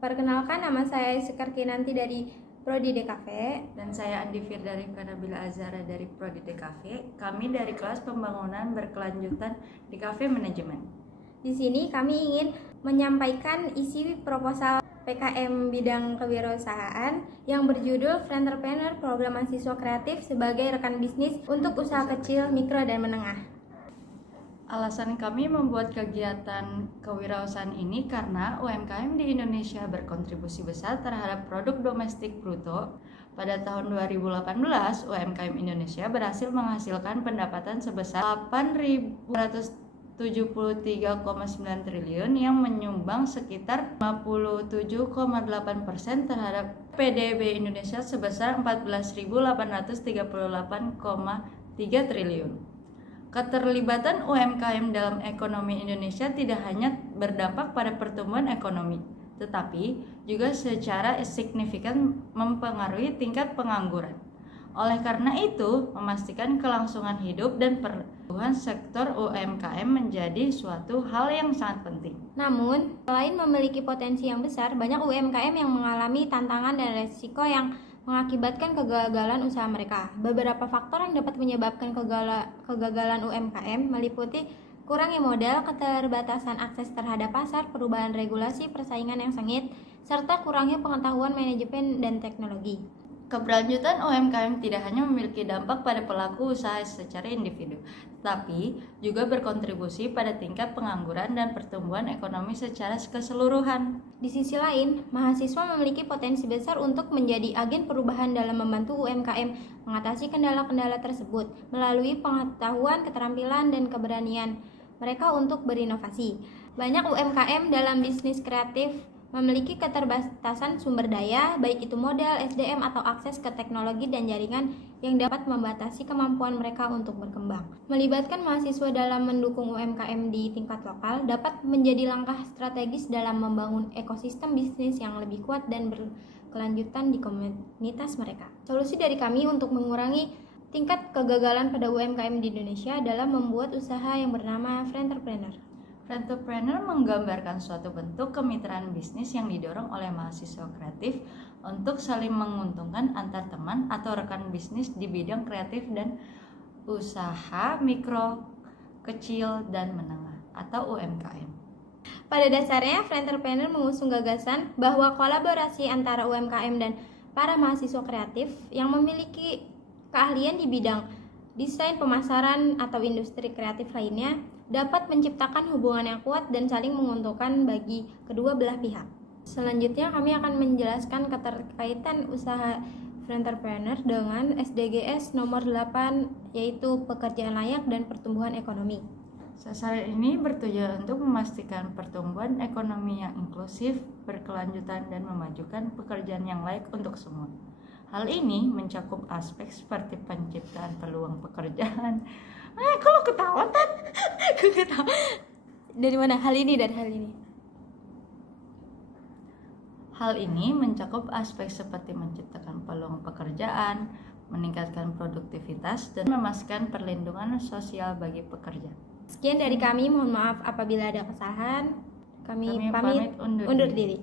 Perkenalkan, nama saya Sekar Kinanti dari Prodi DKV. Dan saya Andi Firdari Kanabila Azhara dari Prodi DKV. Kami dari kelas pembangunan berkelanjutan DKV Manajemen. Di sini kami ingin menyampaikan isi proposal PKM bidang kewirausahaan yang berjudul Entrepreneur Program Mahasiswa Kreatif sebagai rekan bisnis untuk usaha kecil, mikro, dan menengah. Alasan kami membuat kegiatan kewirausahaan ini karena UMKM di Indonesia berkontribusi besar terhadap produk domestik bruto. Pada tahun 2018, UMKM Indonesia berhasil menghasilkan pendapatan sebesar 8.173,9 triliun yang menyumbang sekitar 57,8% terhadap PDB Indonesia sebesar 14.838,3 triliun. Keterlibatan UMKM dalam ekonomi Indonesia tidak hanya berdampak pada pertumbuhan ekonomi, tetapi juga secara signifikan mempengaruhi tingkat pengangguran. Oleh karena itu, memastikan kelangsungan hidup dan pertumbuhan sektor UMKM menjadi suatu hal yang sangat penting. Namun, selain memiliki potensi yang besar, banyak UMKM yang mengalami tantangan dan resiko yang mengakibatkan kegagalan usaha mereka. Beberapa faktor yang dapat menyebabkan kegagalan UMKM meliputi kurangnya modal, keterbatasan akses terhadap pasar, perubahan regulasi, persaingan yang sengit, serta kurangnya pengetahuan manajemen dan teknologi. Keberlanjutan UMKM tidak hanya memiliki dampak pada pelaku usaha secara individu, tetapi juga berkontribusi pada tingkat pengangguran dan pertumbuhan ekonomi secara keseluruhan. Di sisi lain, mahasiswa memiliki potensi besar untuk menjadi agen perubahan dalam membantu UMKM mengatasi kendala-kendala tersebut melalui pengetahuan, keterampilan, dan keberanian mereka untuk berinovasi. Banyak UMKM dalam bisnis kreatif memiliki keterbatasan sumber daya, baik itu modal, SDM, atau akses ke teknologi dan jaringan yang dapat membatasi kemampuan mereka untuk berkembang. Melibatkan mahasiswa dalam mendukung UMKM di tingkat lokal dapat menjadi langkah strategis dalam membangun ekosistem bisnis yang lebih kuat dan berkelanjutan di komunitas mereka. Solusi dari kami untuk mengurangi tingkat kegagalan pada UMKM di Indonesia adalah membuat usaha yang bernama Entrepreneur. Entrepreneur menggambarkan suatu bentuk kemitraan bisnis yang didorong oleh mahasiswa kreatif untuk saling menguntungkan antar teman atau rekan bisnis di bidang kreatif dan usaha mikro, kecil, dan menengah atau UMKM. Pada dasarnya, Entrepreneur mengusung gagasan bahwa kolaborasi antara UMKM dan para mahasiswa kreatif yang memiliki keahlian di bidang desain, pemasaran, atau industri kreatif lainnya dapat menciptakan hubungan yang kuat dan saling menguntungkan bagi kedua belah pihak. Selanjutnya kami akan menjelaskan keterkaitan usaha Entrepreneur dengan SDGs nomor 8 yaitu pekerjaan layak dan pertumbuhan ekonomi. Sasaran ini bertujuan untuk memastikan pertumbuhan ekonomi yang inklusif, berkelanjutan, dan memajukan pekerjaan yang layak untuk semua. Hal ini mencakup aspek seperti penciptaan peluang pekerjaan. Kalau ketawa kan? Ketawa. Dari mana? Hal ini. Hal ini mencakup aspek seperti menciptakan peluang pekerjaan, meningkatkan produktivitas, dan memastikan perlindungan sosial bagi pekerja. Sekian dari kami, mohon maaf apabila ada kesalahan. Kami pamit undur diri.